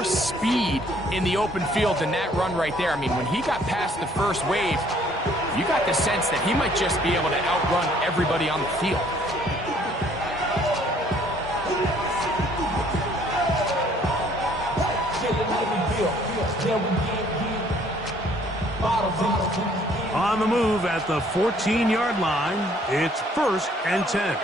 more speed in the open field than that run right there. I mean, when he got past the first wave, you got the sense that he might just be able to outrun everybody on the field. On the move at the 14-yard line, it's 1st and 10.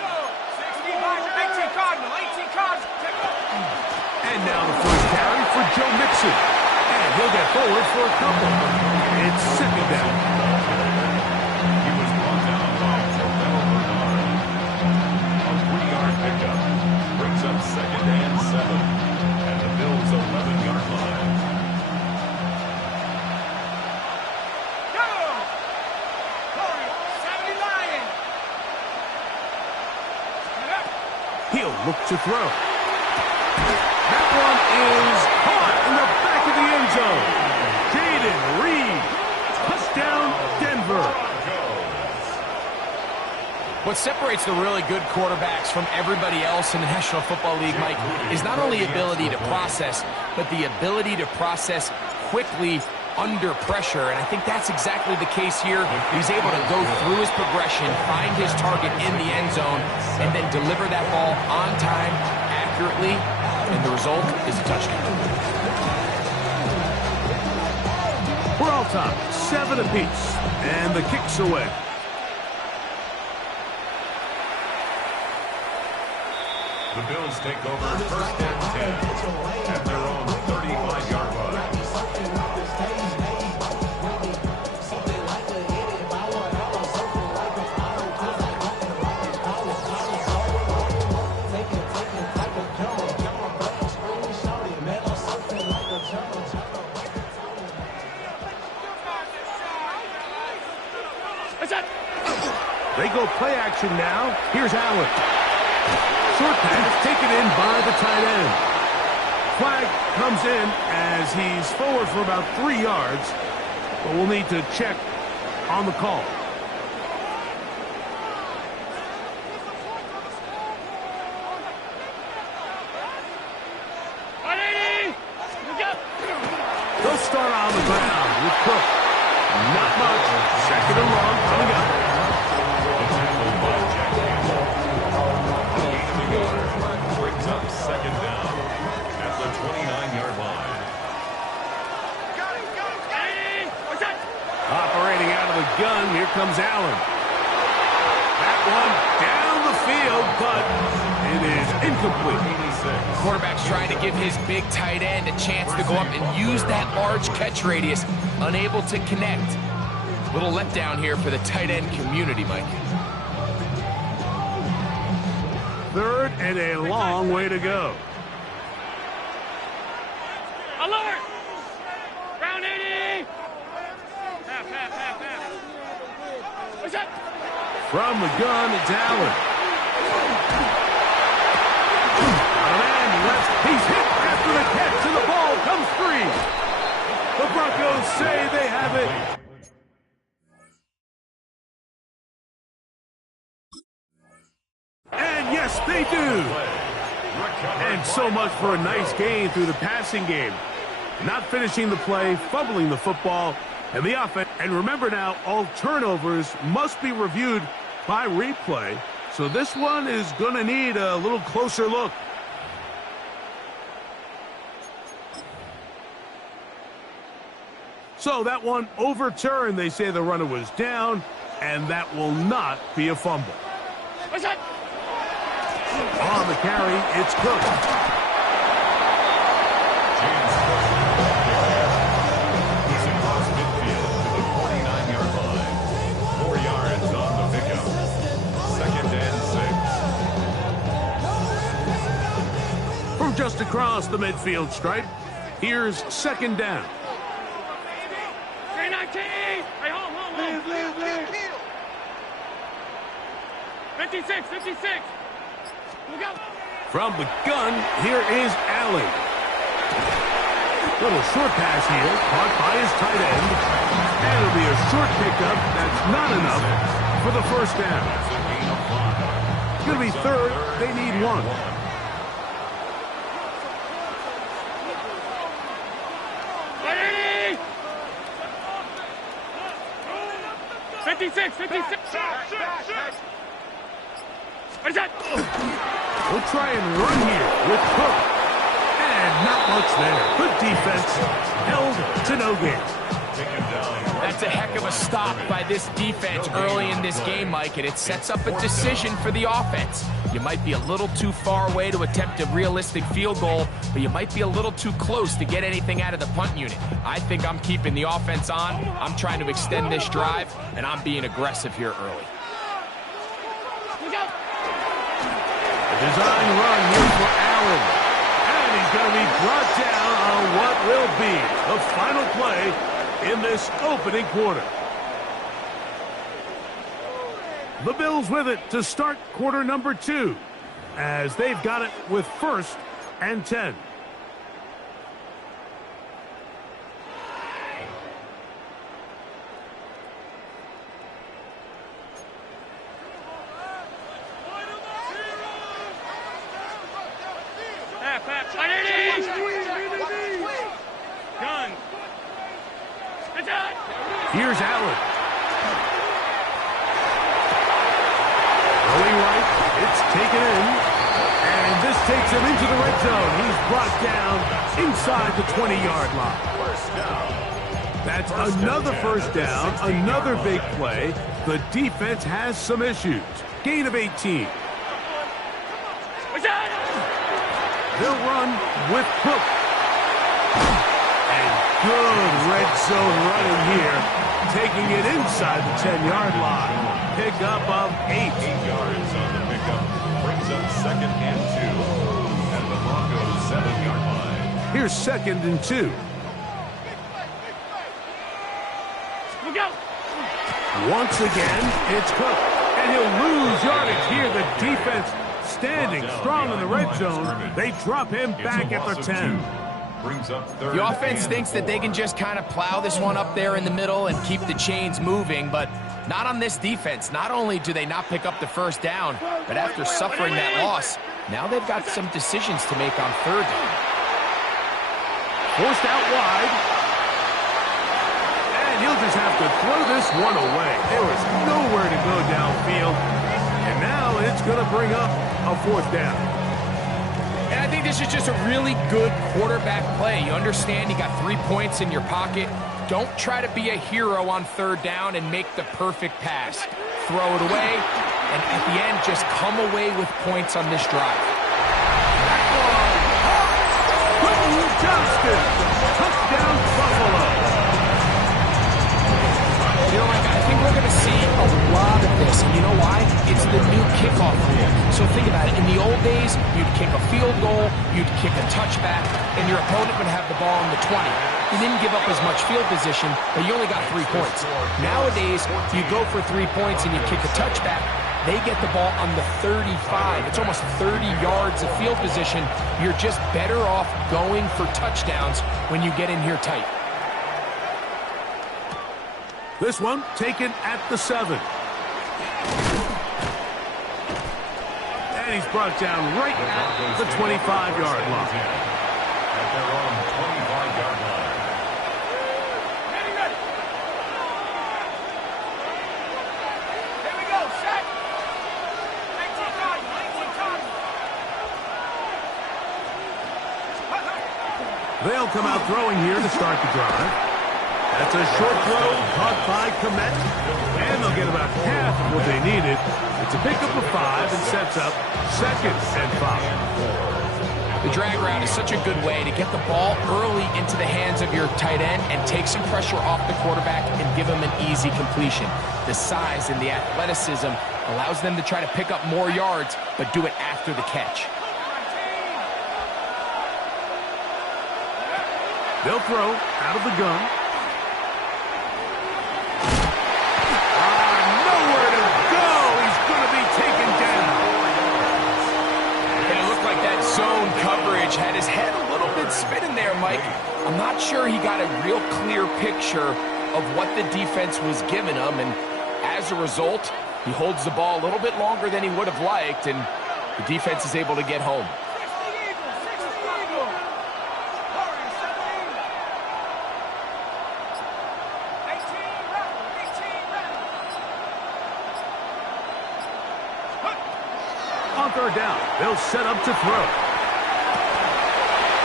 And now the first carry for Joe Mixon. And he'll get forward for a couple. It's 2nd down. He was brought down by Terrell Bernard. A 3-yard pickup brings up 2nd and 7 at the Bills' 11-yard line. He'll look to throw. That one is caught in the back of the end zone. Jaden Reed. Touchdown, Denver. What separates the really good quarterbacks from everybody else in the National Football League, Mike, is not only ability to process, but the ability to process quickly under pressure, and I think that's exactly the case here. He's able to go through his progression, find his target in the end zone, and then deliver that ball on time, accurately, and the result is a touchdown. We're all tied, 7 apiece, and the kick's away. The Bills take over 1st and 10 at their own 35-yard line. They go play action now. Here's Allen. Short pass taken in by the tight end. Flag comes in as he's forward for about 3 yards, but we'll need to check on the call. They'll start on the ground with Cook. Not much. 2nd and long coming up. Brings up 2nd down at the 29-yard line. Operating out of the gun, here comes Allen. That one down the field, but it is incomplete. Quarterback's trying to give his big tight end a chance to go up and use that large catch radius. Unable to connect. Little letdown here for the tight end community, Mike. 3rd and a long way to go. Alert! Round 80! Half. What's that? From the gun, it's Allen. He's hit after the catch, and the ball comes free. The Broncos say they have it. And yes, they do. And so much for a nice gain through the passing game. Not finishing the play, fumbling the football, and the offense. And remember now, all turnovers must be reviewed by replay. So this one is going to need a little closer look. So that one overturned. They say the runner was down, and that will not be a fumble. What's that? On the carry, it's Cook. He's across midfield to the 49-yard line. 4 yards on the pickup. 2nd and 6. From just across the midfield stripe, here's 2nd down. 319! Hey, home. 56. Look out. From the gun, here is Allen. Little short pass here, caught by his tight end. And it'll be a short pickup. That's not enough for the 1st down. It's going to be 3rd. They need 1. 56, 56. What is that? We'll try and run here with Cook. And not much there. Good defense. Held to no gain. That's a heck of a stop by this defense early in this game, Mike, and it sets up a decision for the offense. You might be a little too far away to attempt a realistic field goal, but you might be a little too close to get anything out of the punt unit. I think I'm keeping the offense on. I'm trying to extend this drive, and I'm being aggressive here early. A design run here for Allen. And he's going to be brought down on what will be the final play in this opening quarter. The Bills with it to start quarter number 2, as they've got it with 1st and 10. Gun. Here's Allen. Going right, it's taken in. And this takes him into the red zone. He's brought down inside the 20-yard line. That's another first down, another big play. The defense has some issues. Gain of 18. They'll run with Cook. And good red zone running here, taking it inside the 10-yard line. Pickup of 8. 8 yards on the pickup. Brings up 2nd and 2. And the Broncos 7-yard line. Here's 2nd and 2. Once again, it's Cook. And he'll lose yardage here. The defense standing strong in the red zone. They drop him back at the 10. The offense thinks that they can just kind of plow this one up there in the middle and keep the chains moving, but not on this defense. Not only do they not pick up the first down, but after suffering that loss, now they've got some decisions to make on 3rd down. Forced out wide. And he'll just have to throw this one away. There was nowhere to go downfield. And now it's going to bring up a 4th down. And I think this is just a really good quarterback play. You understand you got 3 points in your pocket. Don't try to be a hero on 3rd down and make the perfect pass. Throw it away, and at the end, just come away with points on this drive. Johnston, touchdown Buffalo. You know, I think we're going to see a lot of this, and you know why? It's the new kickoff rule. So think about it. In the old days, you'd kick a field goal, you'd kick a touchback, and your opponent would have the ball on the 20. You didn't give up as much field position, but you only got 3 points. Nowadays, you go for 3 points and you kick a touchback, they get the ball on the 35. It's almost 30 yards of field position. You're just better off going for touchdowns when you get in here tight. This one taken at the 7. And he's brought down right at the 25-yard line. At their own 25-yard line. Here we go, set. 19 times, 19 times. They'll come out throwing here to start the drive. That's a short throw caught by Komet. And they'll get about half of what they needed. It's a pickup of 5 and sets up 2nd and 5. The drag route is such a good way to get the ball early into the hands of your tight end and take some pressure off the quarterback and give him an easy completion. The size and the athleticism allows them to try to pick up more yards, but do it after the catch. They'll throw out of the gun. Nowhere to go. He's going to be taken down. And it looked like that zone coverage had his head a little bit spinning there, Mike. I'm not sure he got a real clear picture of what the defense was giving him, and as a result, he holds the ball a little bit longer than he would have liked, and the defense is able to get home. third down. They'll set up to throw.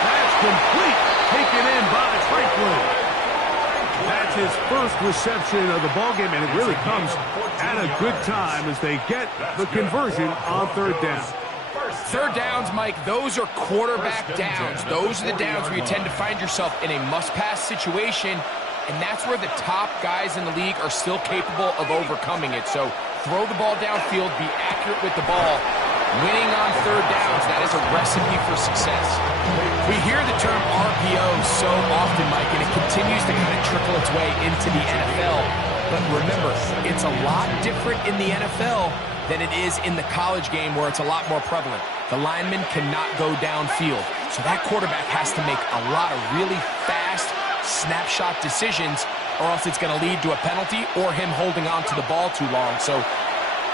That's complete. Taken in by Franklin. That's his first reception of the ballgame, and it really comes at a good time as they get the conversion on third down. Third downs, Mike, those are quarterback downs. Those are the downs where you tend to find yourself in a must-pass situation, and that's where the top guys in the league are still capable of overcoming it. So throw the ball downfield, be accurate with the ball. Winning on third downs, that is a recipe for success. We hear the term RPO so often, Mike, and it continues to kind of trickle its way into the NFL. But remember, it's a lot different in the NFL than it is in the college game where it's a lot more prevalent. The lineman cannot go downfield. So that quarterback has to make a lot of really fast snapshot decisions, or else it's going to lead to a penalty or him holding on to the ball too long. So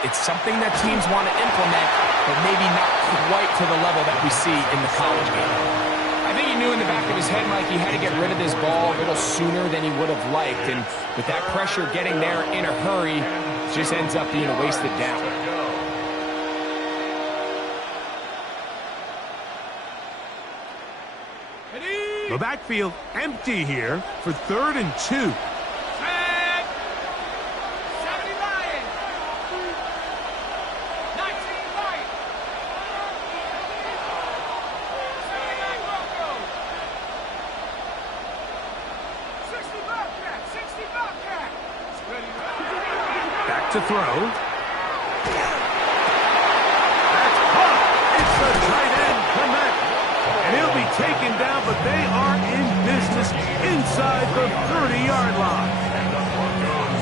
it's something that teams want to implement, but maybe not quite to the level that we see in the college game. I think he knew in the back of his head, Mike, he had to get rid of this ball a little sooner than he would have liked. And with that pressure getting there in a hurry, it just ends up being a wasted down. The backfield empty here for 3rd and 2. To throw. That's caught. It's the tight end commit. And he'll be taken down, but they are in business inside the 30-yard line.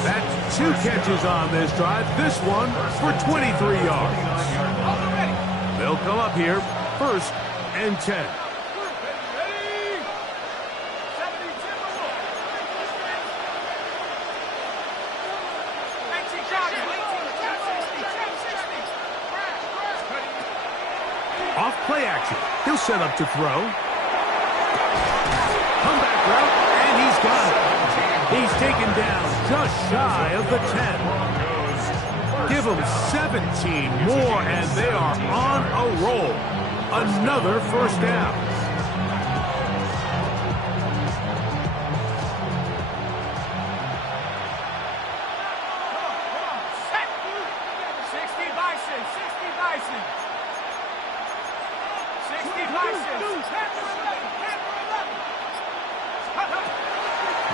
That's 2 catches on this drive. This one for 23 yards. They'll come up here, 1st and 10. Off play action. He'll set up to throw. Comeback route, and he's got it. He's taken down just shy of the 10. Give them 17 more, and they are on a roll. Another 1st down.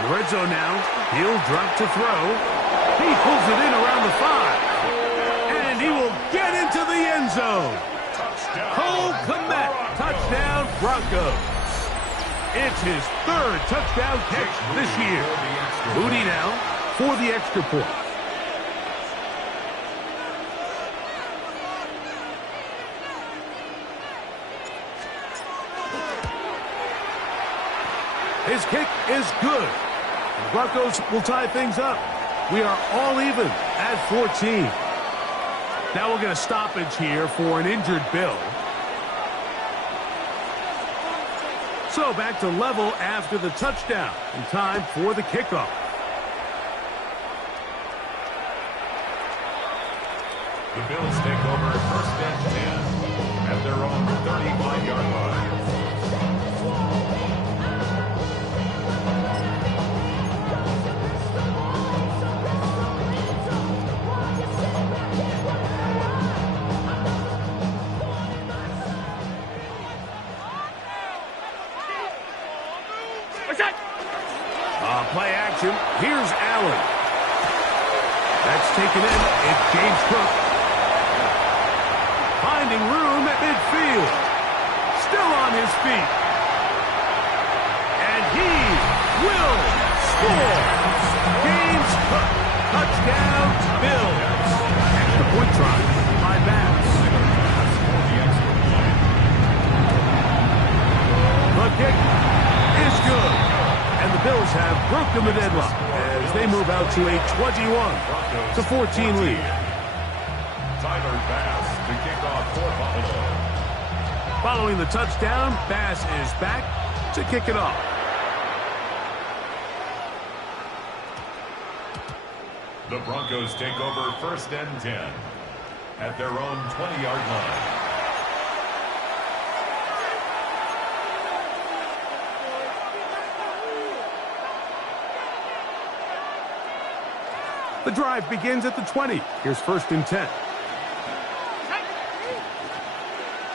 The red zone now. He'll drop to throw. He pulls it in around the 5. And he will get into the end zone. Cole Kmet, touchdown Broncos. It's his 3rd touchdown catch this year. Moody now for the extra point. His kick is good. The Broncos will tie things up. We are all even at 14. Now we'll get a stoppage here for an injured Bill. So back to level after the touchdown. And time for the kickoff. The Bills take over 1st and 10 at their own 35-yard line. Play action. Here's Allen. That's taken in. It's James Cook. Finding room at midfield. Still on his feet. And he will score. James Cook. Touchdown, Bills. Extra point try by Bass. The kick is good. And the Bills have broken the deadlock as they move out to a 21-14 lead. Tyler Bass to kick off for Buffalo. Following the touchdown, Bass is back to kick it off. The Broncos take over 1st and 10 at their own 20-yard line. The drive begins at the 20. Here's 1st and 10.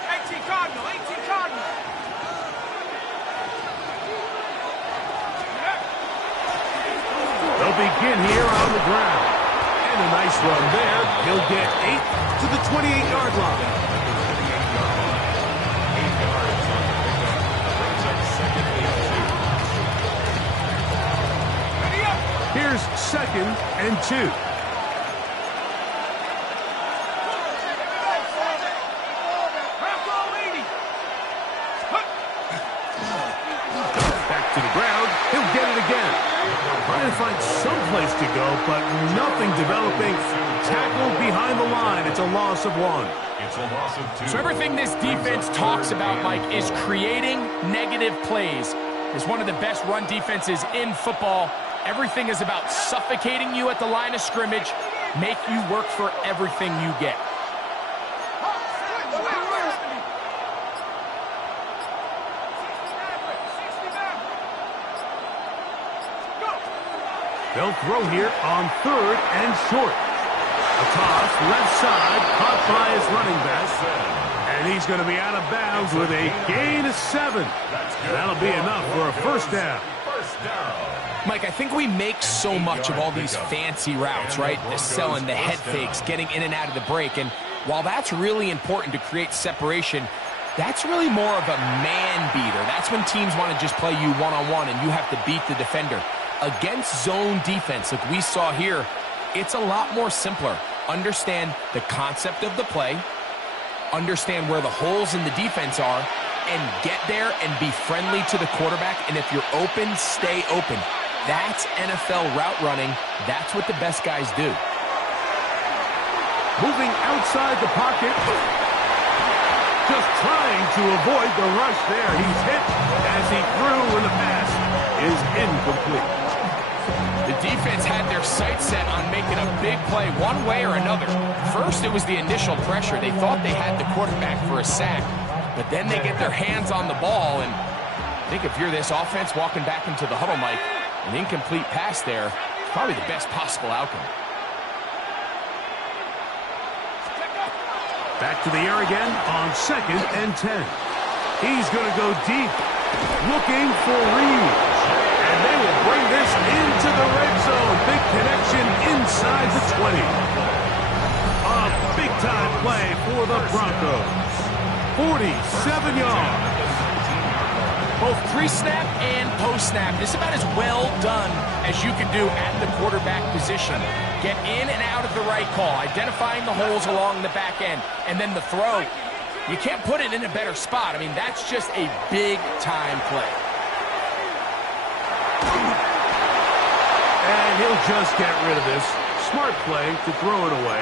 18 Cardinal, 18 Cardinal. They'll begin here on the ground. And a nice run there. He'll get 8 to the 28-yard line. 8 yards on the pickup. Brings up 2nd and 2. Ready up. Here's 2nd and 2. Back to the ground. He'll get it again. Trying to find some place to go, but nothing developing. Tackled behind the line. It's a loss of 1. It's a loss of 2. So everything this defense talks about, Mike, is creating negative plays. It's one of the best run defenses in football. Everything is about suffocating you at the line of scrimmage, make you work for everything you get. They'll throw here on 3rd and short. A toss, left side, caught by his running back. And he's going to be out of bounds with a gain of 7. And that'll be enough for a 1st down. Mike, I think we make so much of all these fancy routes, right? The selling, the head fakes, getting in and out of the break. And while that's really important to create separation, that's really more of a man beater. That's when teams want to just play you one-on-one and you have to beat the defender. Against zone defense, like we saw here, it's a lot more simpler. Understand the concept of the play, understand where the holes in the defense are, and get there and be friendly to the quarterback. And if you're open, stay open. That's NFL route running. That's what the best guys do. Moving outside the pocket. Just trying to avoid the rush there. He's hit as he threw when the pass is incomplete. The defense had their sights set on making a big play one way or another. First, it was the initial pressure. They thought they had the quarterback for a sack, but then they get their hands on the ball, and I think if you're this offense walking back into the huddle, Mike, an incomplete pass there is probably the best possible outcome. Back to the air again on 2nd and 10. He's going to go deep, looking for Reed. And they will bring this into the red zone. Big connection inside the 20. A big-time play for the Broncos. 47 yards. Both pre-snap and post-snap. This is about as well done as you can do at the quarterback position. Get in and out of the right call, identifying the holes along the back end, and then the throw. You can't put it in a better spot. I mean, that's just a big-time play. And he'll just get rid of this. Smart play to throw it away,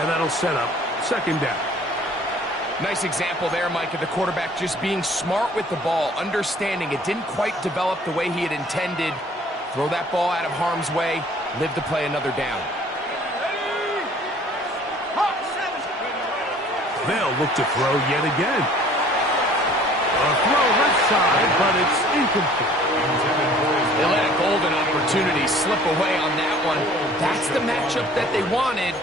and that'll set up 2nd down. Nice example there, Mike, of the quarterback just being smart with the ball, understanding it didn't quite develop the way he had intended. Throw that ball out of harm's way, live to play another down. They'll look to throw yet again. A throw left side, but it's incomplete. They let a golden opportunity slip away on that one. That's the matchup that they wanted.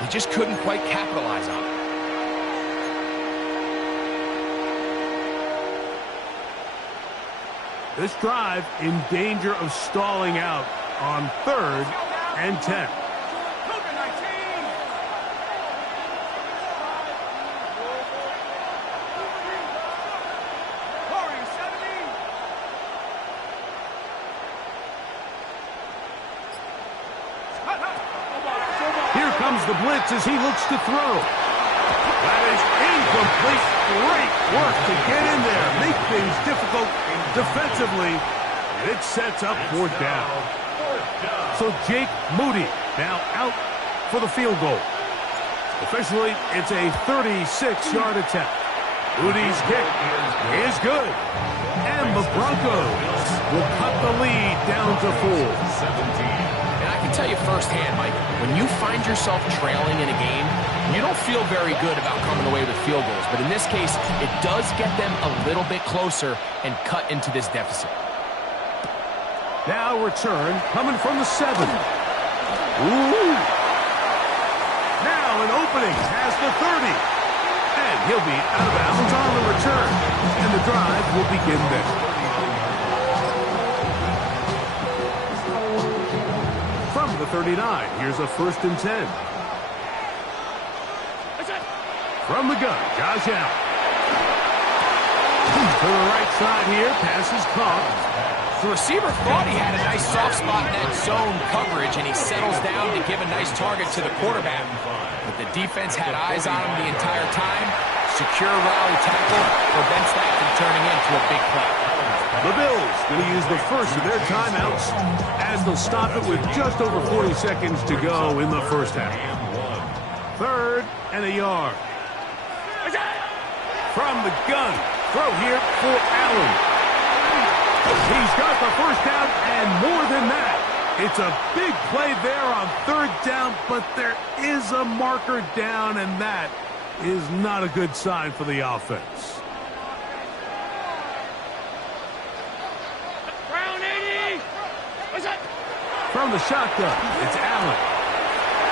They just couldn't quite capitalize on it. This drive in danger of stalling out on 3rd and 10. Here comes the blitz as he looks to throw. That is incomplete. Great work to get in there. Make things difficult defensively. And it sets up 4th down. So Jake Moody now out for the field goal. Officially, it's a 36-yard attempt. Moody's kick is good. And the Broncos will cut the lead down to 4. And I can tell you firsthand, Mike, when you find yourself trailing in a game, you don't feel very good about coming away with field goals. But in this case, it does get them a little bit closer and cut into this deficit. Now return coming from the 7. Ooh. Now an opening past the 30. And he'll be out of bounds on the return. And the drive will begin there. From the 39, here's a 1st and 10. From the gun, Josh Allen. To the right side here, pass is caught. The receiver thought he had a nice soft spot in that zone coverage, and he settles down to give a nice target to the quarterback. But the defense had eyes on him the entire time. Secure rally tackle prevents that from turning into a big play. The Bills going to use the first of their timeouts as they'll stop it with just over 40 seconds to go in the first half. 3rd and a yard. From the gun, throw here for Allen. He's got the first down and more than that. It's a big play there on 3rd down, but there is a marker down, and that is not a good sign for the offense. From the shotgun, it's Allen.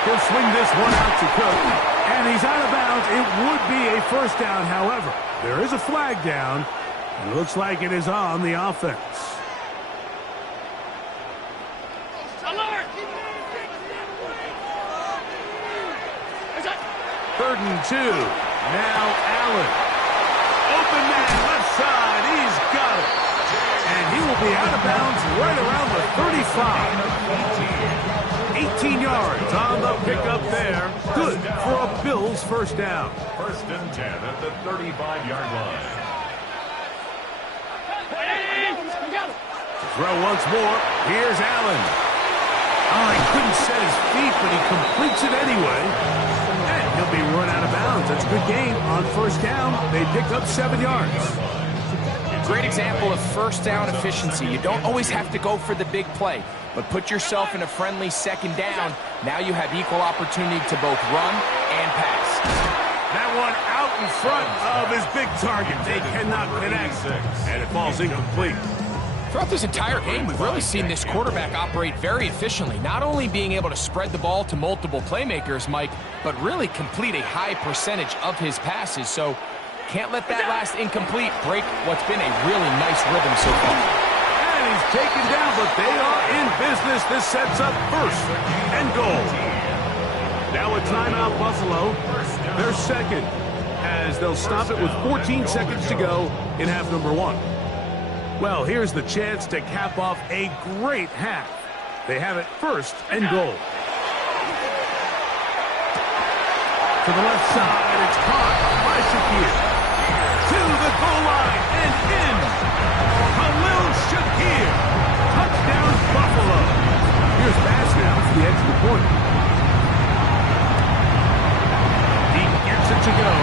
He'll swing this one out to Cook, and he's out of bounds. It would be a 1st down, however. There is a flag down. It looks like it is on the offense. Alert! 3rd and 2. Now Allen. Open man left side. He's got it. And he will be out of bounds right around the 35. 18 yards on the pickup there. Good for a Bills 1st down. 1st and 10 at the 35-yard line. Throw once more. Here's Allen. Oh, he couldn't set his feet, but he completes it anyway. And he'll be run out of bounds. That's a good game on 1st down. They picked up 7 yards. Great example of 1st down efficiency. You don't always have to go for the big play, but put yourself in a friendly 2nd down. Now you have equal opportunity to both run and pass. That one out in front of his big target. They cannot connect, and it falls incomplete. Throughout this entire game, we've really seen this quarterback operate very efficiently, not only being able to spread the ball to multiple playmakers, Mike, but really complete a high percentage of his passes. So can't let that last incomplete break what's been a really nice rhythm so far. And he's taken down, but they are in business. This sets up 1st and goal. Now a timeout, Buffalo. They're 2nd, as they'll stop it with 14 seconds to go in half number 1. Well, here's the chance to cap off a great half. They have it 1st and goal. To the left side, it's caught by Shakir. To the goal line and in. Khalil Shakir. Touchdown, Buffalo. Here's pass now for the extra point. He gets it to go.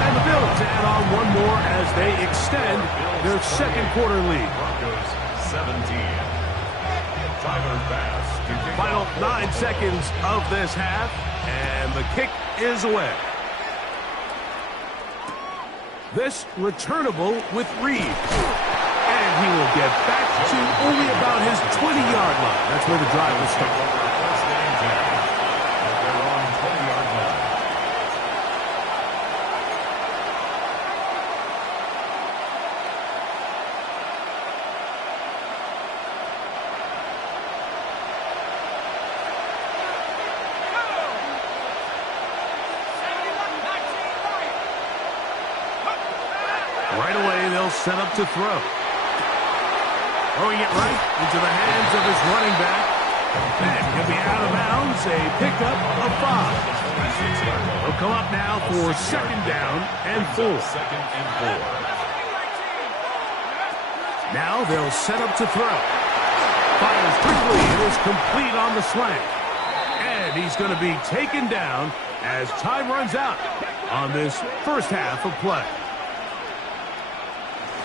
And the Bills add on one more as they extend their 2nd quarter lead. Broncos 17. Tyler Bass to kick Final off. 9 seconds of this half, and the kick is away. This returnable with Reed. And he will get back to only about his 20-yard line. That's where the drive will start. 1st and 10 at their own 20-yard line. Right away, they'll set up to throw. Throwing it right into the hands of his running back. And he'll be out of bounds, a pickup of 5. He'll come up now for 2nd down and 4. 2nd and 4. Now they'll set up to throw. Fires quickly. It is complete on the slant. And he's going to be taken down as time runs out on this 1st half of play.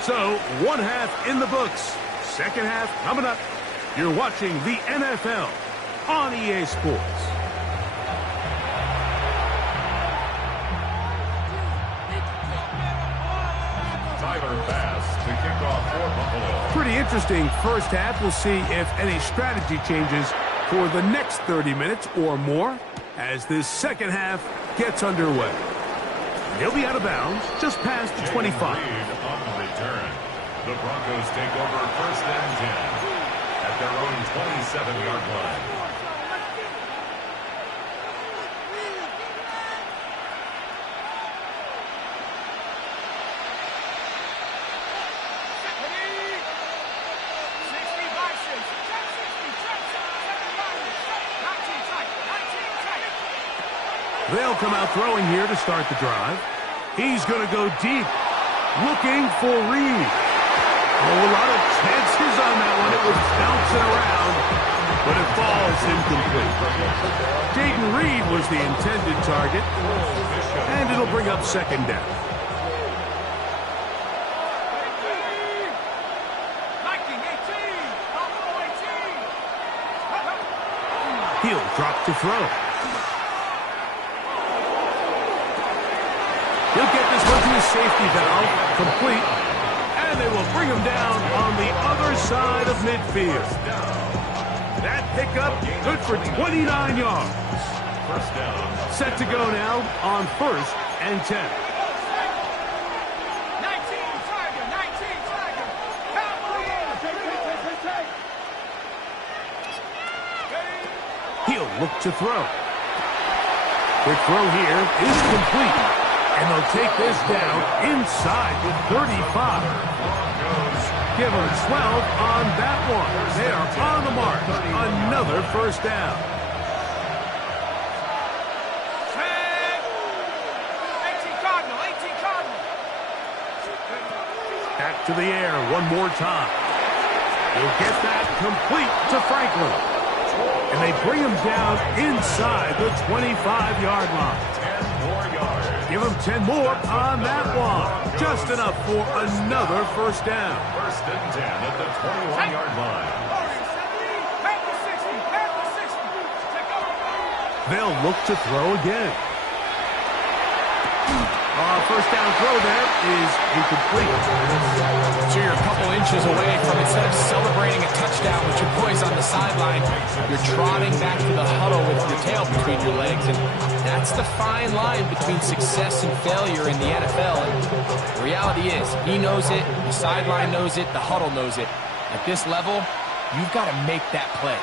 So, 1 half in the books. 2nd half coming up. You're watching the NFL on EA Sports. Tyler Bass to kick off for Buffalo. Pretty interesting 1st half. We'll see if any strategy changes for the next 30 minutes or more as this second half gets underway. He'll be out of bounds just past the 25. On the return, the Broncos take over 1st and 10 at their own 27-yard line. They'll come out throwing here to start the drive. He's going to go deep, looking for Reed. Oh, a lot of chances on that one. It was bouncing around, but it falls incomplete. Jaden Reed was the intended target, and it'll bring up second down. He'll drop to throw. He'll get this one to his safety valve, complete, and they will bring him down on the other side of midfield. That pickup, good for 29 yards. First down. Set to go now on 1st and 10. 19 target, 19 target. He'll look to throw. Quick throw here is complete. And they'll take this down inside the 35. Give them 12 on that one. They are on the mark. Another first down. 18 Cardinal, 18 Cardinal. Back to the air one more time. He'll get that complete to Franklin. And they bring him down inside the 25-yard line. 10 more yards. Give him 10 more on that one. Just enough for another first down. 1st and 10 at the 21-yard line. They'll look to throw again. First down throw there is incomplete. So you're a couple inches away from, instead of celebrating a touchdown with your boys on the sideline, you're trotting back to the huddle with your tail between your legs. And that's the fine line between success and failure in the NFL. And the reality is, he knows it, the sideline knows it, the huddle knows it. At this level, you've got to make that play.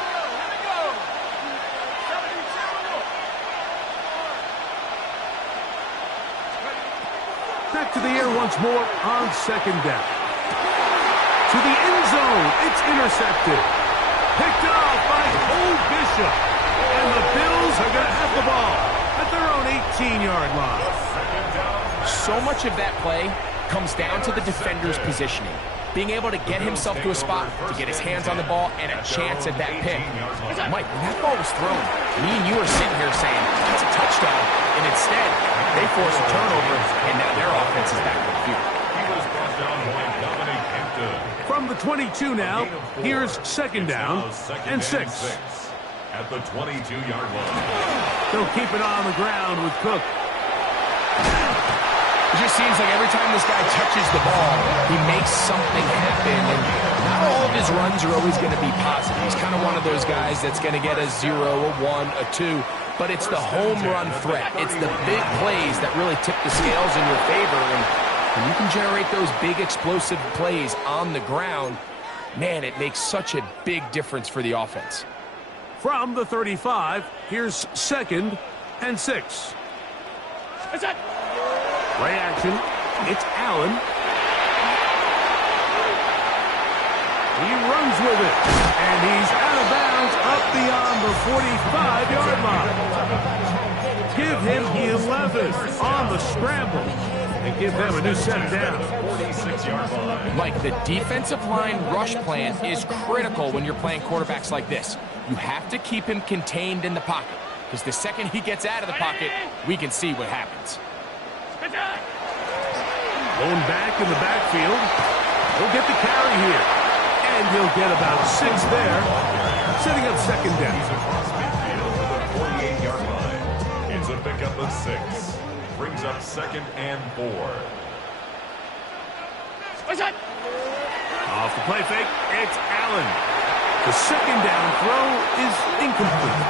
Back to the air once more on second down. To the end zone. It's intercepted. Picked off by Cole Bishop. And the Bills are going to have the ball at their own 18-yard line. So much of that play comes down to the defender's positioning. Being able to get himself to a spot, to get his hands on the ball, and a chance at that pick. Mike, when that ball was thrown, me and you were sitting here saying, that's a touchdown. And instead, they force a turnover, and now their offense is back on the field. From the 22 now, here's second down and 6. At the 22-yard line. They'll keep it on the ground with Cook. It just seems like every time this guy touches the ball, he makes something happen. And not all of his runs are always going to be positive. He's kind of one of those guys that's going to get a 0, a 1, a 2. But it's the home run threat. It's the big plays that really tip the scales in your favor. And when you can generate those big explosive plays on the ground, man, it makes such a big difference for the offense. From the 35, here's second and 6. Play action. It's Allen. He runs with it. And he's out of bounds up beyond the 45-yard line. Give him 11 on the scramble. And give them a new set down. 46-yard line. Like, the defensive line rush plan is critical when you're playing quarterbacks like this. You have to keep him contained in the pocket, because the second he gets out of the pocket, we can see what happens. Going back in the backfield. He'll get the carry here. And he'll get about 6 there. Setting up second down. Across midfield to the 48-yard line. It's a pickup of 6. Brings up second and 4. Off the play fake, it's Allen. The second down throw is incomplete.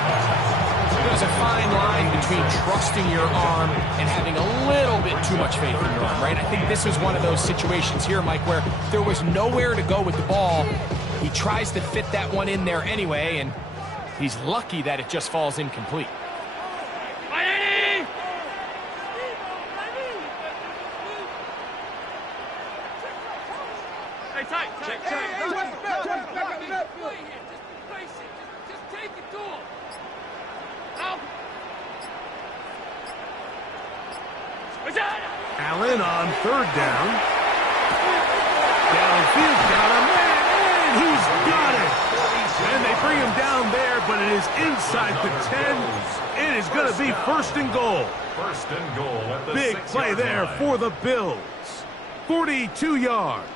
There's a fine line between trusting your arm and having a little bit too much faith in your arm, right? I think this is one of those situations here, Mike, where there was nowhere to go with the ball. He tries to fit that one in there anyway, and he's lucky that it just falls incomplete. Allen on third down. Downfield, got him, and he's got it. And they bring him down there, but it is inside the 10. It is going to be first and goal. First and goal at the Big play there line. for the Bills. 42 yards.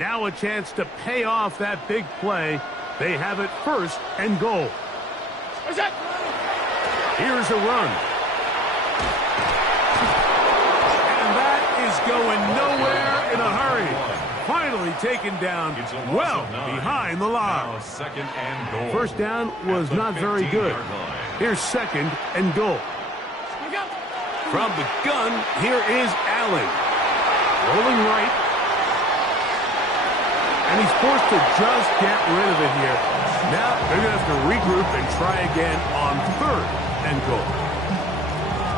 Now a chance to pay off that big play. They have it first and goal. Here's a run. And that is going nowhere in a hurry. Finally taken down well behind the line. Second and goal. First down was not very good. Here's second and goal. From the gun, here is Allen. Rolling right. And he's forced to just get rid of it here. Now they're going to have to regroup and try again on third and goal.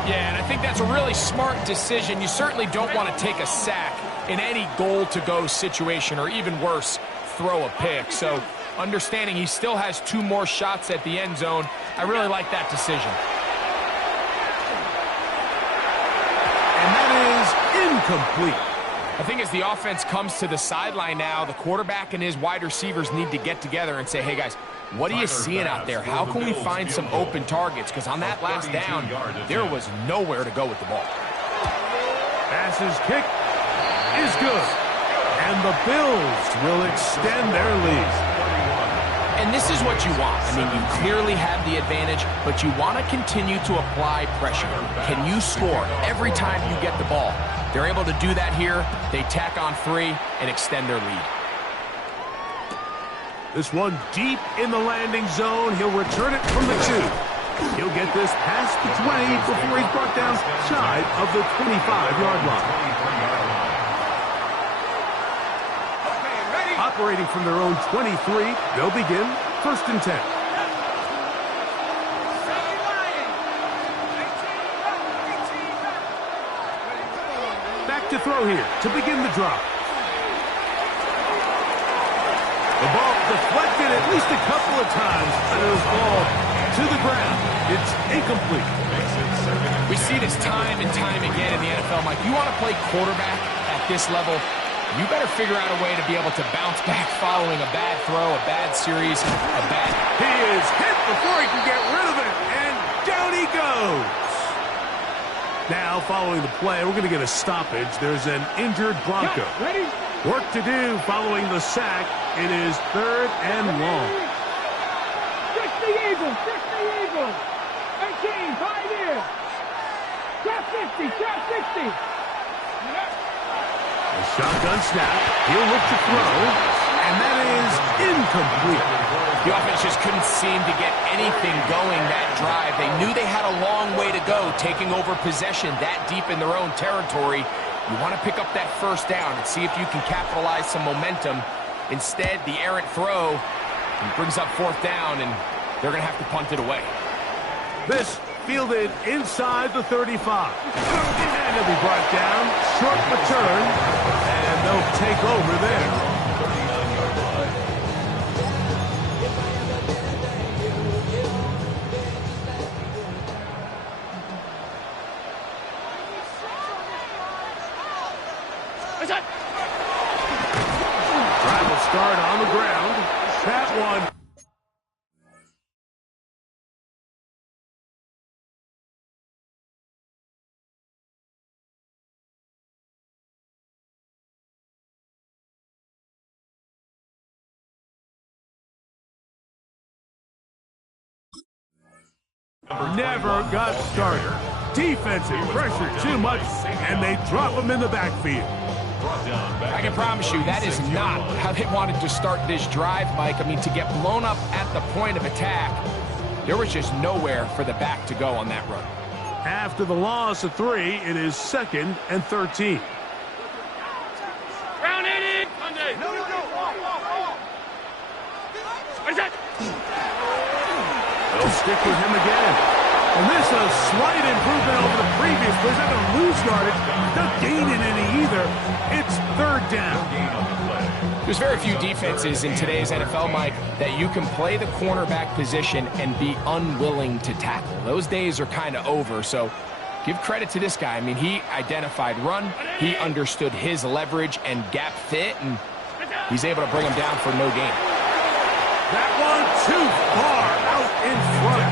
Yeah, and I think that's a really smart decision. You certainly don't want to take a sack in any goal-to-go situation, or even worse, throw a pick. So understanding he still has 2 more shots at the end zone, I really like that decision. And that is incomplete. I think as the offense comes to the sideline now, the quarterback and his wide receivers need to get together and say, hey, guys, what are you seeing out there? How can we find some open targets? Because on that last down, there was nowhere to go with the ball. Passes kick is good. And the Bills will extend their lead. And this is what you want. I mean, you clearly have the advantage, but you want to continue to apply pressure. Can you score every time you get the ball? They're able to do that here. They tack on 3 and extend their lead. This one deep in the landing zone. He'll return it from the 2. He'll get this past the 20 before he's brought down shy of the 25-yard line. Operating from their own 23, they'll begin first and 10. Back to throw here to begin the drop. The ball deflected at least a couple of times, and it'll fall to the ground. It's incomplete. We see this time and time again in the NFL, Mike. You want to play quarterback at this level, you better figure out a way to be able to bounce back following a bad throw, a bad series, a bad... He is hit before he can get rid of it, and down he goes. Now, following the play, we're going to get a stoppage. There's an injured Bronco. Ready? Work to do following the sack. It is third and long. Trick the Eagles! Trick the Eagles! 18, 5 years! Trap 50, trap 60! A shotgun snap. He'll look to throw, and that is incomplete. The offense just couldn't seem to get anything going that drive. They knew they had a long way to go, taking over possession that deep in their own territory. You want to pick up that first down and see if you can capitalize some momentum. Instead, the errant throw brings up fourth down, and they're going to have to punt it away. This fielded inside the 35. And he'll be brought down. Short return, and they'll take over there. Drive will start on the ground. That one. Never got started. Defensive pressure too much, and they drop him in the backfield. brought down back. I can promise you that is not how they wanted to start this drive, Mike. I mean, to get blown up at the point of attack, there was just nowhere for the back to go on that run. After the loss of 3, it is 2nd and 13. Round 80. No. They'll stick with him again. And this is a slight improvement over the previous play. He's not going to lose yardage. Not gaining any either. It's 3rd down. There's very few defenses in today's NFL, Mike, that you can play the cornerback position and be unwilling to tackle. Those days are kind of over, so give credit to this guy. I mean, he identified run, he understood his leverage and gap fit, and he's able to bring him down for no gain. That one too far out in front.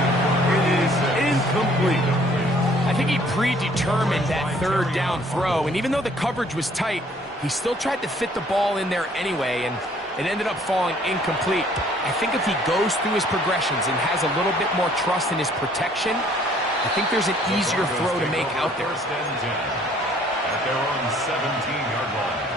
It is incomplete. I think he predetermined that 3rd down throw, and even though the coverage was tight, he still tried to fit the ball in there anyway, and it ended up falling incomplete. I think if he goes through his progressions and has a little bit more trust in his protection, I think there's an easier throw to make out there. 1st and 10 at their own 17-yard line.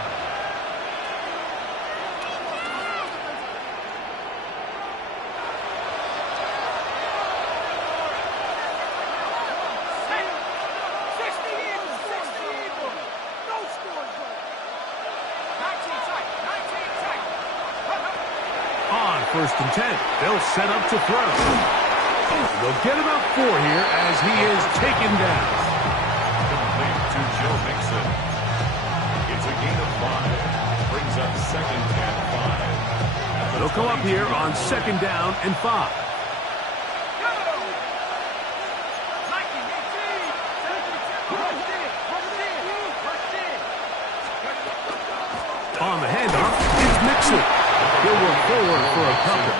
On 1st and 10, they'll set up to throw. They'll get about 4 here as he is taken down. Complete to Joe Mixon. It's a gain of 5. Brings up 2nd and 5. They'll come up here on 2nd down and 5. On the handoff, it's Mixon. He'll work forward for a couple.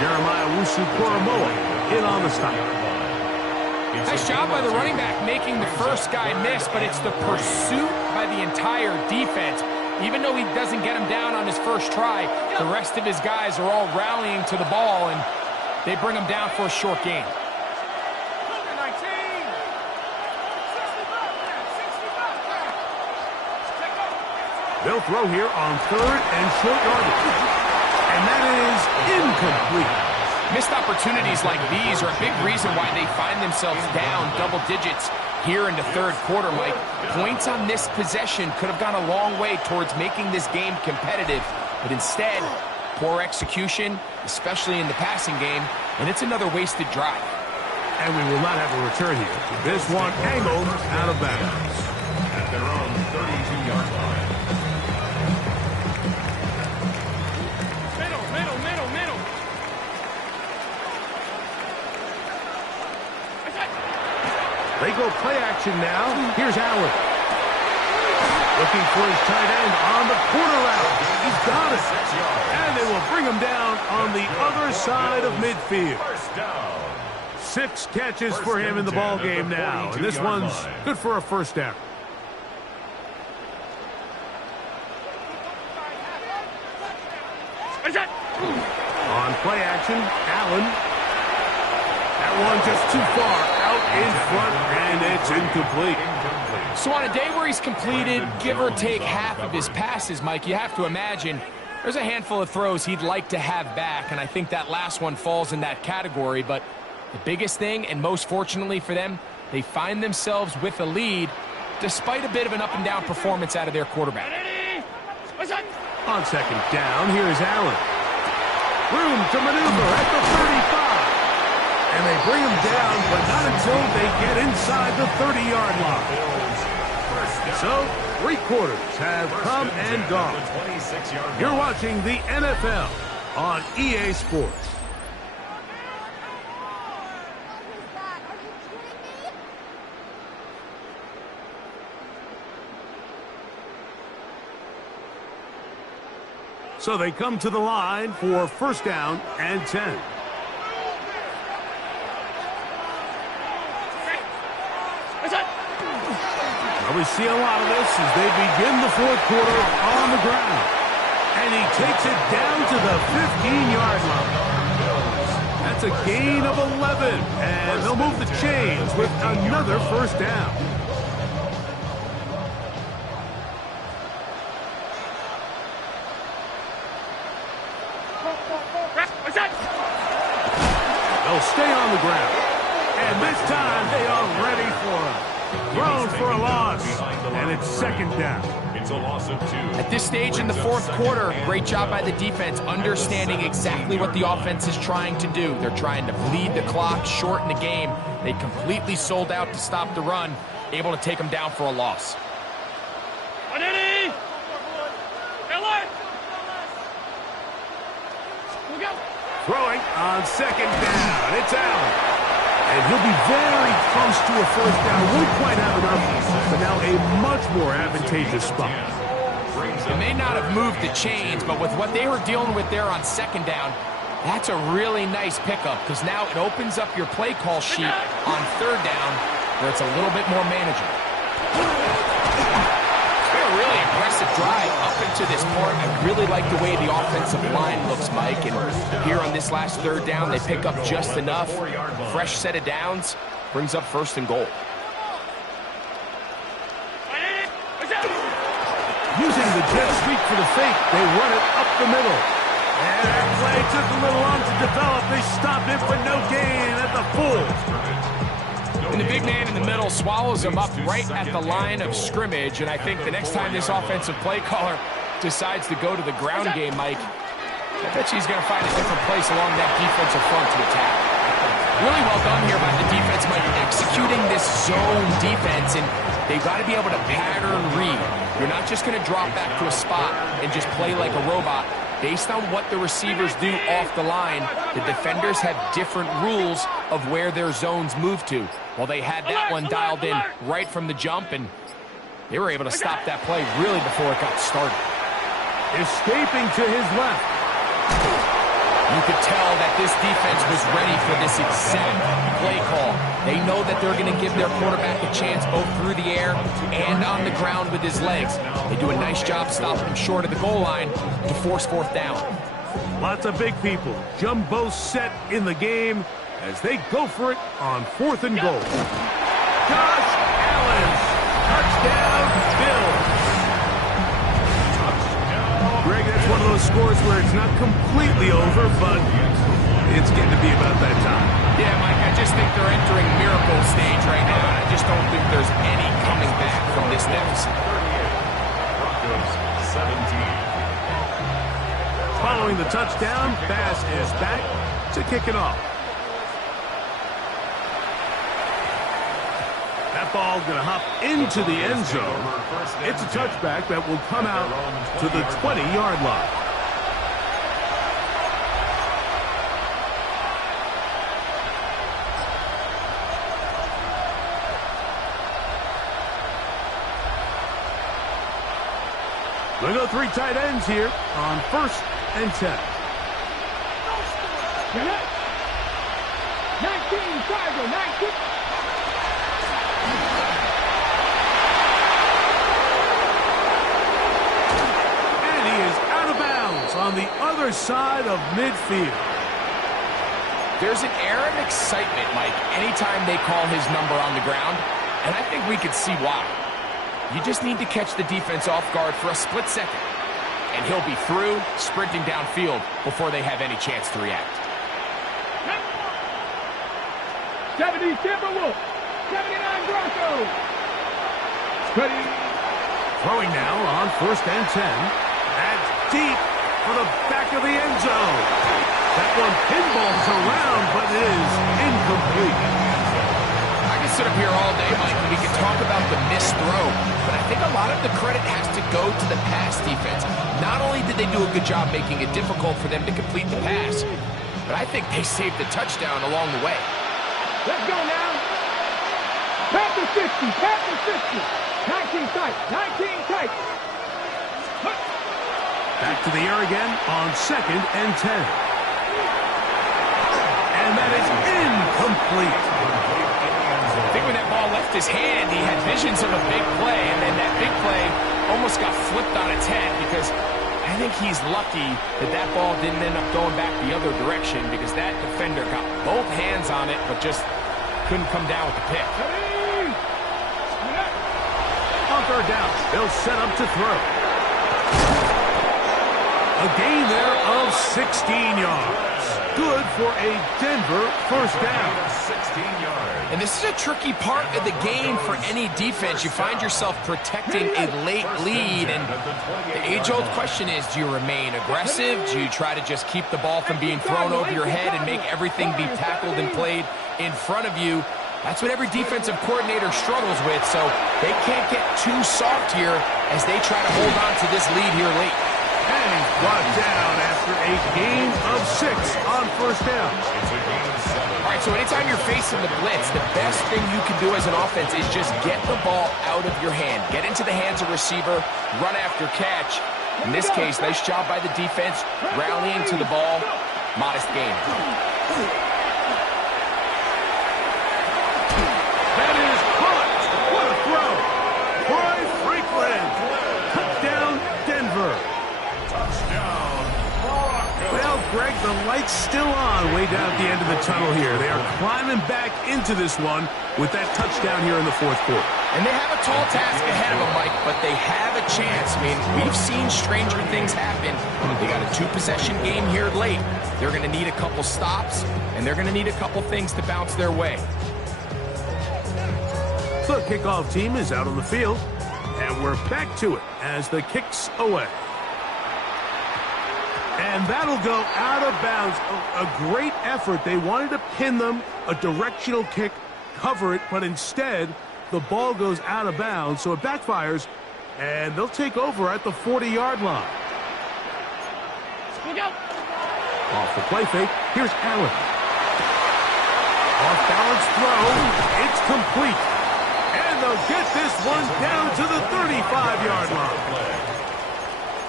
Jeremiah Wusu-Koromoa in on the stop. Nice job by the running back making the first guy miss, but it's the pursuit by the entire defense. Even though he doesn't get him down on his first try, the rest of his guys are all rallying to the ball, and they bring him down for a short gain. They'll throw here on 3rd and short yardage. And that is incomplete. Missed opportunities like these are a big reason why they find themselves down double digits here in the 3rd quarter, Mike. Points on this possession could have gone a long way towards making this game competitive, but instead, poor execution, especially in the passing game, and it's another wasted drive. And we will not have a return here. This one angled out of bounds. At their own 32-yard line. They go play action now. Here's Allen. Looking for his tight end on the corner route. He's got it. And they will bring him down on the other side of midfield. 6 catches for him in the ball game now. And this one's good for a 1st down. On play action, Allen. That one just too far out in front, and it's incomplete. So on a day where he's completed, give or take half of his passes, Mike, you have to imagine there's a handful of throws he'd like to have back, and I think that last one falls in that category. But the biggest thing, and most fortunately for them, they find themselves with a lead despite a bit of an up-and-down performance out of their quarterback. On 2nd down, here is Allen. Room to maneuver at the 35. And they bring him down, but not until they get inside the 30-yard line. So, 3 quarters have come and gone. You're watching the NFL on EA Sports. So they come to the line for 1st down and 10. Well, we see a lot of this as they begin the 4th quarter on the ground. And he takes it down to the 15-yard line. That's a gain of 11. And they'll move the chains with another 1st down. They'll stay on the ground. And this time they are ready for it. Thrown for a loss. And it's second down. It's a loss of 2. At this stage in the fourth quarter, great job by the defense, understanding exactly what the offense is trying to do. They're trying to bleed the clock, shorten the game. They completely sold out to stop the run, able to take them down for a loss. Throwing on second down. It's Allen. And he'll be very close to a first down. Won't quite have enough, but now a much more advantageous spot. They may not have moved the chains, but with what they were dealing with there on second down, that's a really nice pickup because now it opens up your play call sheet on third down where it's a little bit more manageable. It's been a really impressive drive up into this point. I really like the way the offensive line looks, Mike. And here on this last third down, they pick up just enough. Fresh set of downs, brings up first and goal. Using the jet sweep for the fake, they run it up the middle. And that play took a little long to develop. They stopped it for no gain at the full. And the big man in the middle swallows him up right at the line of scrimmage. And I think the next time this offensive play caller decides to go to the ground game, Mike, I bet she's going to find a different place along that defensive front to attack. Really well done here by the defense, Mike, executing this zone defense. And they've got to be able to pattern read. You're not just going to drop back to a spot and just play like a robot. Based on what the receivers do off the line, the defenders have different rules of where their zones move to. Well, they had that one dialed in right from the jump, and they were able to stop that play really before it got started. Escaping to his left. You could tell that this defense was ready for this exact play call. They know that they're going to give their quarterback a chance both through the air and on the ground with his legs. They do a nice job stopping him short of the goal line to force fourth down. Lots of big people. Jumbo set in the game as they go for it on fourth and goal. Josh Allen. Touchdown, Bills. Greg, that's one of those scores where it's not completely over, but it's getting to be about that time. Yeah, Mike, I just think they're entering miracle stage right now, and I just don't think there's any coming back from this deficit. Broncos 17. Following the touchdown, Bass is back to kick it off. That ball going to hop into the end zone. It's a touchback that will come out to the 20-yard line. They go 3 tight ends here on first and 10. 19, Tiger, 19. And he is out of bounds on the other side of midfield. There's an air of excitement, Mike, anytime they call his number on the ground, and I think we could see why. You just need to catch the defense off guard for a split second, and he'll be through, sprinting downfield before they have any chance to react. 70 Timberwolves, 79 Broncos. Ready. Throwing now on first and 10. That's deep for the back of the end zone. That one pinballs around, but it is incomplete. I can sit up here all day, Mike, and we can talk about the missed throw, but I think a lot of the credit has to go to the pass defense. Not only did they do a good job making it difficult for them to complete the pass, but I think they saved the touchdown along the way. Let's go now. Panther 50, Panther 50. 19 tight, 19 tight. Back to the air again on second and 10. And that is incomplete. I think when that ball left his hand, he had visions of a big play, and then that big play almost got flipped on its head because I think he's lucky that that ball didn't end up going back the other direction because that defender got both hands on it but just couldn't come down with the pick. On third down, they'll set up to throw. A gain there of 16 yards. Good for a Denver first down. 16 yards. And this is a tricky part of the game for any defense. You find yourself protecting a late lead, and the age-old question is, do you remain aggressive? Do you try to just keep the ball from being thrown over your head and make everything be tackled and played in front of you? That's what every defensive coordinator struggles with, so they can't get too soft here as they try to hold on to this lead here late. And he's brought down after a gain of 6 on first down. It's a gain of 7. All right, so anytime you're facing the blitz, the best thing you can do as an offense is just get the ball out of your hand. Get into the hands of receiver, run after catch. In this case, nice job by the defense, rallying to the ball. Modest gain. That is caught. What a throw. Troy Franklin. Touchdown, Denver. Touchdown, Broncos. Well, Greg, the light's still on way down at the end of the tunnel here. They are climbing back into this one with that touchdown here in the fourth quarter. And they have a tall task ahead of them, Mike, but they have a chance. I mean, we've seen stranger things happen. They got a 2-possession game here late. They're going to need a couple stops, and they're going to need a couple things to bounce their way. The kickoff team is out on the field, and we're back to it as the kick's away. And that'll go out of bounds. A great effort. They wanted to pin them, a directional kick, cover it, but instead the ball goes out of bounds, so it backfires, and they'll take over at the 40-yard line. Off the play fake, here's Allen. Off balance throw, it's complete. And they'll get this one down to the 35-yard line.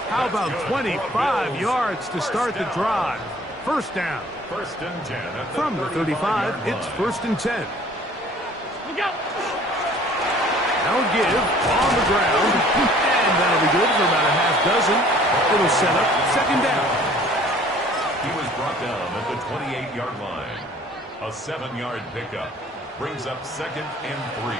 How about 25 yards to start the drive? First down. First and 10. From the 35, it's first and 10. Now give on the ground, and that'll be good for about a half dozen. It'll set up second down. He was brought down at the 28-yard line. A 7-yard pickup brings up second and 3.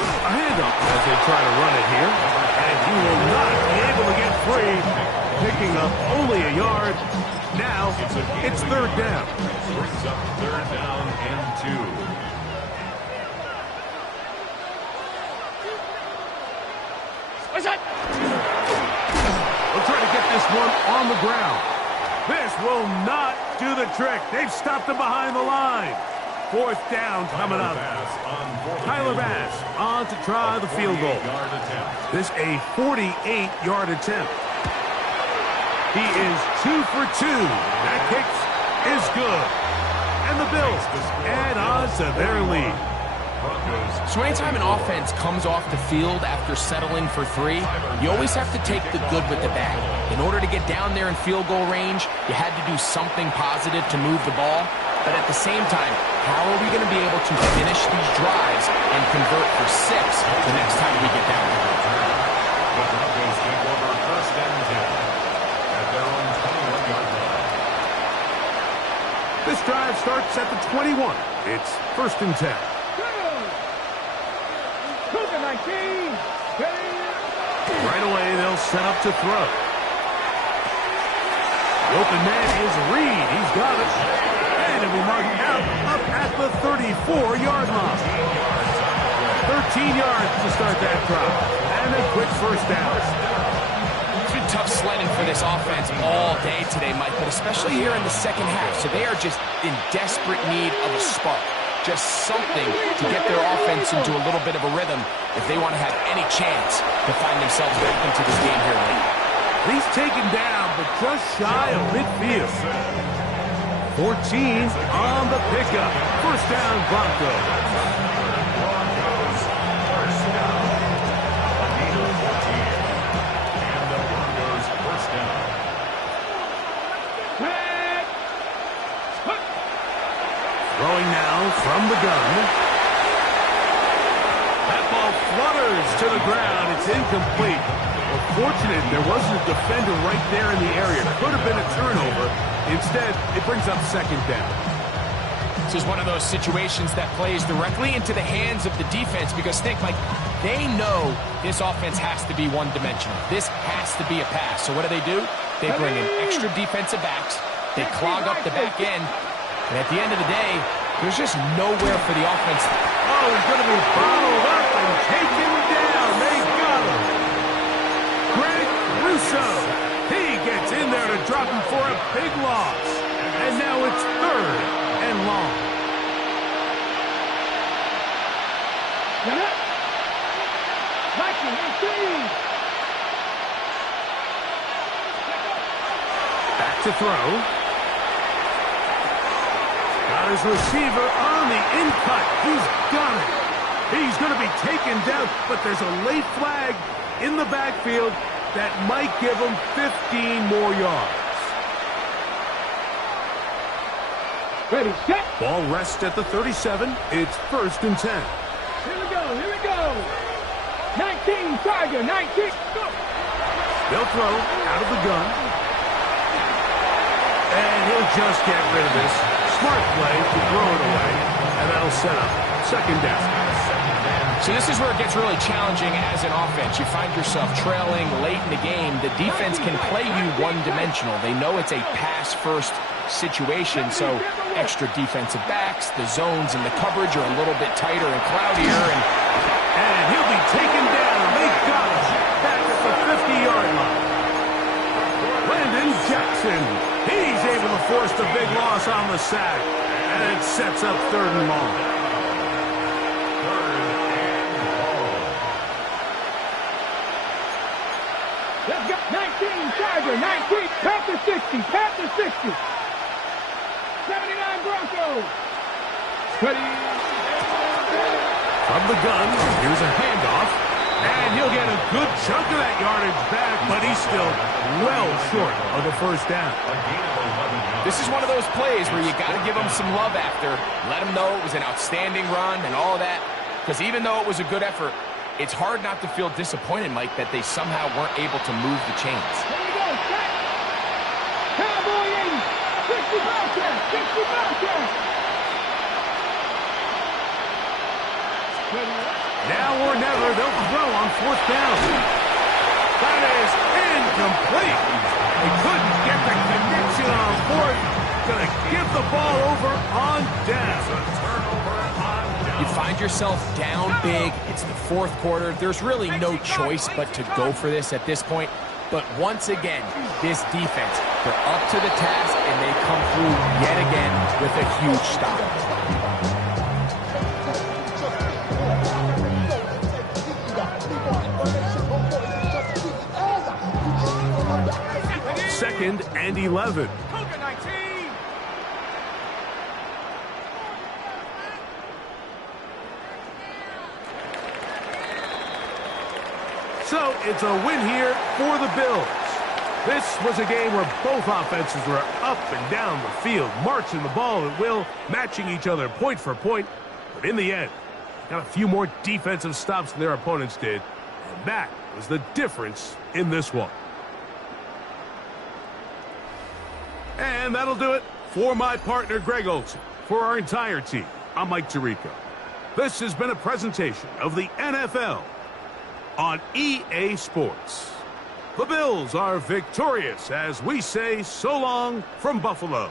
A handoff as they try to run it here, and he will not be able to get free, picking up only a yard. Now it's third down. Brings up third down and 2. We'll try to get this one on the ground. This will not do the trick. They've stopped him behind the line. Fourth down coming up. Tyler Bass on to try the field goal. This a 48-yard attempt. He is 2 for 2. That kick is good. And the Bills add on to their lead. So anytime an offense comes off the field after settling for 3, you always have to take the good with the bad. In order to get down there in field goal range, you had to do something positive to move the ball. But at the same time, how are we going to be able to finish these drives and convert for 6 the next time we get down there? The Broncos take over first and 10 at their own 21-yard line. This drive starts at the 21. It's first and 10. Right away, they'll set up to throw. The open man is Reed. He's got it. And it'll be marked out up at the 34-yard line. 13 yards to start that drive. And a quick first down. It's been tough sledding for this offense all day today, Mike, but especially here in the second half. So they are just in desperate need of a spark. Just something to get their offense into a little bit of a rhythm if they want to have any chance to find themselves back into this game here late. He's taken down, but just shy of midfield. 14 on the pickup. First down, Broncos. Broncos first down. A gain of 14. And the Broncos first down. Throwing now from the gun. That ball flutters to the ground. It's incomplete. Well, fortunate there wasn't a defender right there in the area. Could have been a turnover. Instead, it brings up second down. This is one of those situations that plays directly into the hands of the defense because think, Mike, they know this offense has to be one-dimensional. This has to be a pass. So what do? They bring in extra defensive backs. They clog up the back end. And at the end of the day, there's just nowhere for the offense. Oh, he's going to be bottled up and taken down. They got him. Greg Russo. He gets in there to drop him for a big loss. And now it's 3rd and long. Back to throw. Got his receiver on the in-cut. He's got it. He's going to be taken down, but there's a late flag in the backfield that might give him 15 more yards. Ready, set. Ball rests at the 37. It's 1st and 10. Here we go, here we go. 19, Tiger, 19, go. They'll throw out of the gun. And he'll just get rid of this. Smart play to throw it away. And that'll set up 2nd down. So this is where it gets really challenging as an offense. You find yourself trailing late in the game. The defense can play you one-dimensional. They know it's a pass-first situation, so extra defensive backs, the zones and the coverage are a little bit tighter and cloudier. And he'll be taken down. They got him back at the 50-yard line. Landon Jackson. He's able to force the big loss on the sack. And it sets up 3rd and long. Let's go. 19, Tiger, 19, Panther 60, Panther 60. 79 Broncos. Ready. From the gun, here's a handoff. And he'll get a good chunk of that yardage back, but he's still well short of the 1st down. This is one of those plays where you got to give them some love after. Let them know it was an outstanding run and all that. Because even though it was a good effort, it's hard not to feel disappointed, Mike, that they somehow weren't able to move the chains. Here we go, set. Cowboy 80, 60 Bobcats, 60 Bobcats. Now or never, they'll throw on 4th down. That is incomplete. They couldn't get the connection on 4th. Gonna give the ball over on down. You find yourself down big. It's the 4th quarter. There's really no choice but to go for this at this point. But once again, this defense, they're up to the task, and they come through yet again with a huge stop. 2nd and 11. So it's a win here for the Bills. This was a game where both offenses were up and down the field, marching the ball at will, matching each other point for point. But in the end, got a few more defensive stops than their opponents did. And that was the difference in this one. And that'll do it for my partner, Greg Olson. For our entire team, I'm Mike Tirico. This has been a presentation of the NFL on EA Sports. The Bills are victorious as we say so long from Buffalo.